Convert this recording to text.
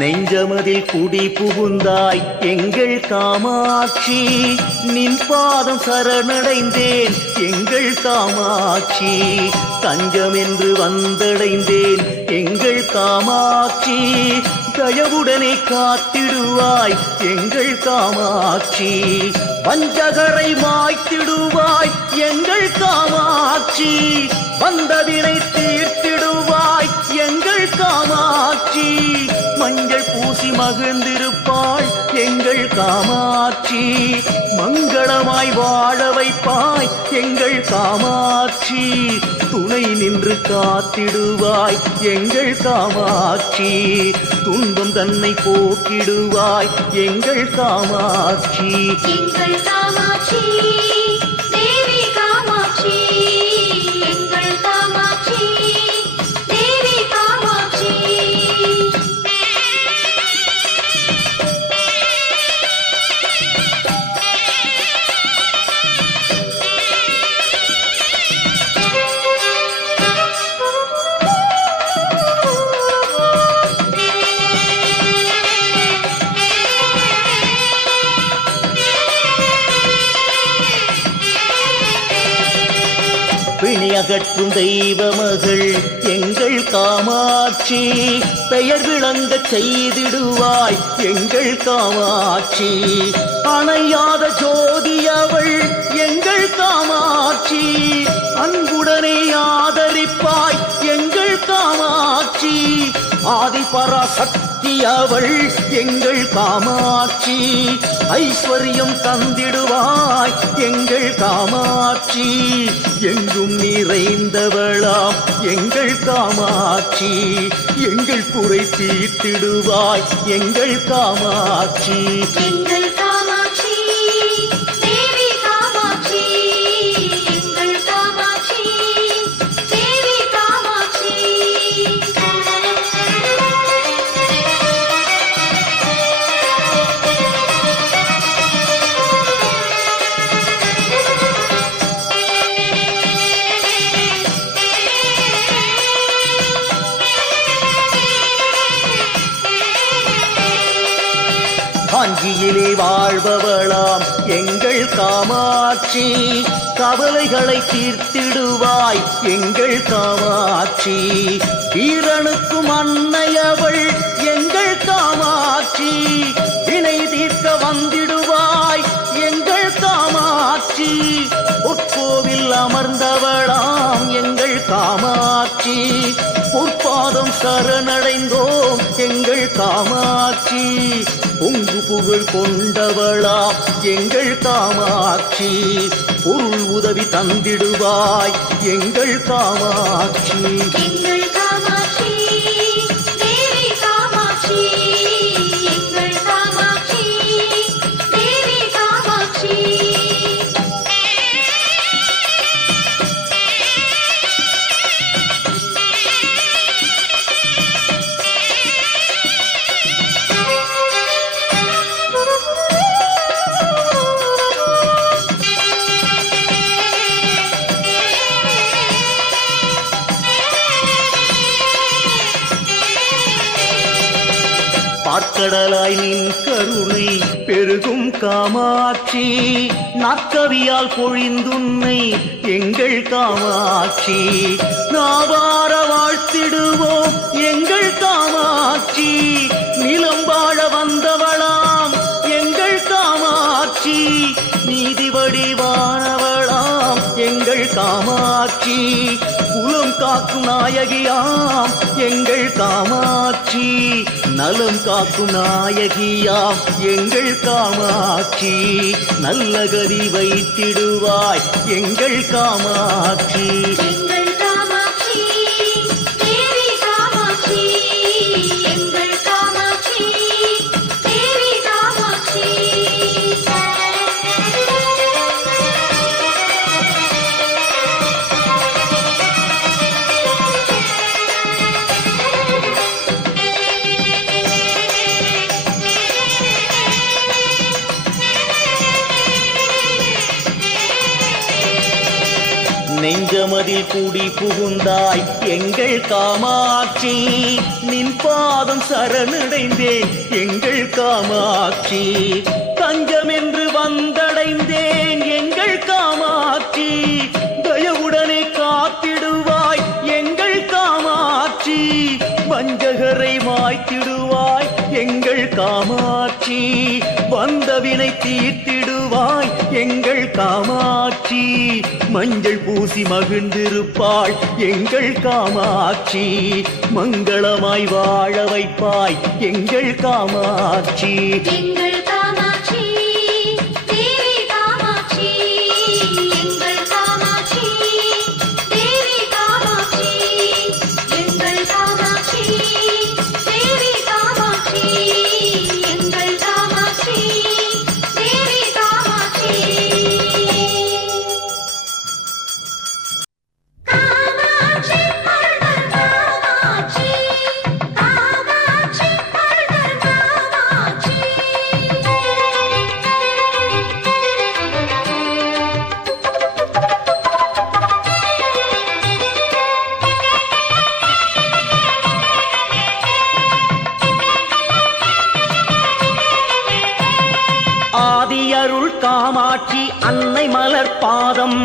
நெஞ்சமதில் குடி புகுந்தாய் எங்கள் காமாட்சி, நின் பாதம் சரணடைந்தேன் எங்கள் காமாட்சி, தஞ்சம் என்று வந்தடைந்தேன் எங்கள் காமாட்சி, தயவுடனே காத்திடுவாய் எங்கள் காமாட்சி, வஞ்சகரை மாய்த்திடுவாய் எங்கள் காமாட்சி, வந்ததினை தீர்த்திடுவாய் எங்கள் காமாட்சி, மஞ்சள் பூசி மகிழ்ந்திருப்பாய் எங்கள் காமாட்சி, மங்களமாய் வாழ வைப்பாய் எங்கள் காமாட்சி, துணை நின்று காத்திடுவாய் எங்கள் காமாட்சி, துன்பம் தன்னை போக்கிடுவாய் எங்கள் காமாட்சி. எங்கள் காமாட்சி தேவி காமாட்சி, எங்கள் காமாட்சி தேவி காமாட்சி. பிணி அகற்றும் தெய்வ மகள் எங்கள் காமாட்சி, பெயர் விளங்க செய்திடுவாய் எங்கள் காமாட்சி, அணையாத ஜோதி அவள் எங்கள் காமாட்சி, அன்புடனே ஆதரிப்பாய் எங்கள் காமாட்சி, ஆதிபராசக்தி அவள் எங்கள் காமாட்சி, ஐஸ்வர்யம் தந்திடுவாய் எங்கள் காமாட்சி, எங்கும் நிறைந்தவளாம் எங்கள் காமாட்சி, எங்கள் குறை தீர்த்திடுவாய் எங்கள் காமாட்சி. எங்கள் காமாட்சி தேவி காமாட்சி, எங்கள் காமாட்சி தேவி காமாட்சி. காஞ்சியிலே வாழ்பவளாம் எங்கள் காமாட்சி, கவலைகளை தீர்த்திடுவாய் எங்கள் காமாட்சி, வீரனுக்கும் அன்னையவள் எங்கள் காமாட்சி, வினை தீர்க்க வந்திடுவாய் எங்கள் காமாட்சி, பொற்கோவில் அமர்ந்தவளாம் எங்கள் காமாட்சி, பொற்பாதம் சரணடைந்தோம் எங்கள் காமாட்சி, பொங்கு புகழ் கொண்டவளாம் எங்கள் காமாட்சி, பொருள் உதவி தந்திடுவாய் எங்கள் காமாட்சி. எங்கள் காமாட்சி தேவி காமாட்சி, எங்கள் காமாட்சி தேவி காமாட்சி. பாற்கடலாய் நின் கருணை பெருகும் காமாட்சி, நாற்கவியால் பொழிந்துன்னை எங்கள் காமாட்சி, நாவார வாழ்த்திடுவோம் எங்கள் காமாட்சி, நிலம் வாழ வந்தவளாம் எங்கள் காமாட்சி, நீதி வடிவானவளாம் எங்கள் காமாட்சி, குலம் காக்கும் நாயகியாம் எங்கள் காமாட்சி, நலம் காக்கும் நாயகியாம் எங்கள் காமாட்சி, நல்ல கதி வைத்திடுவாய் எங்கள் காமாட்சி. எங்கள் காமாட்சி தேவி காமாட்சி, எங்கள் காமாட்சி தேவி காமாட்சி. நெஞ்சமதில் மண்ணில் குடி புகுந்தாய் எங்கள் காமாட்சி நின் பாதம் சரணடைந்தேன் எங்கள் காமாட்சி தஞ்சம் என்று வந்தடைந்தேன் எங்கள் காமாட்சி தயவுடனே காத்திடுவாய் எங்கள் காமாட்சி வஞ்சகரை மாய்த்திடுவாய் எங்கள் காமாட்சி வந்தவினை தீர்த்திடுவாய் எங்கள் காமாட்சி மஞ்சள் பூசி மகிழ்ந்திருப்பாள் எங்கள் காமாட்சி மங்களமாய் வாழ வைப்பாய் எங்கள் காமாட்சி எங்கள் காமாட்சி தேவி காமாட்சி எங்கள் காமாட்சி தேவி காமாட்சி எங்கள் காமாட்சி தேவி காமாட்சி எங்கள் காமாட்சி தேவி காமாட்சி காமாட்சி பல்கர் காமாட்சி காமாட்சி பல்கர் காமாட்சி ஆதி அருள் காமாட்சி அன்னை மலர் பாதம்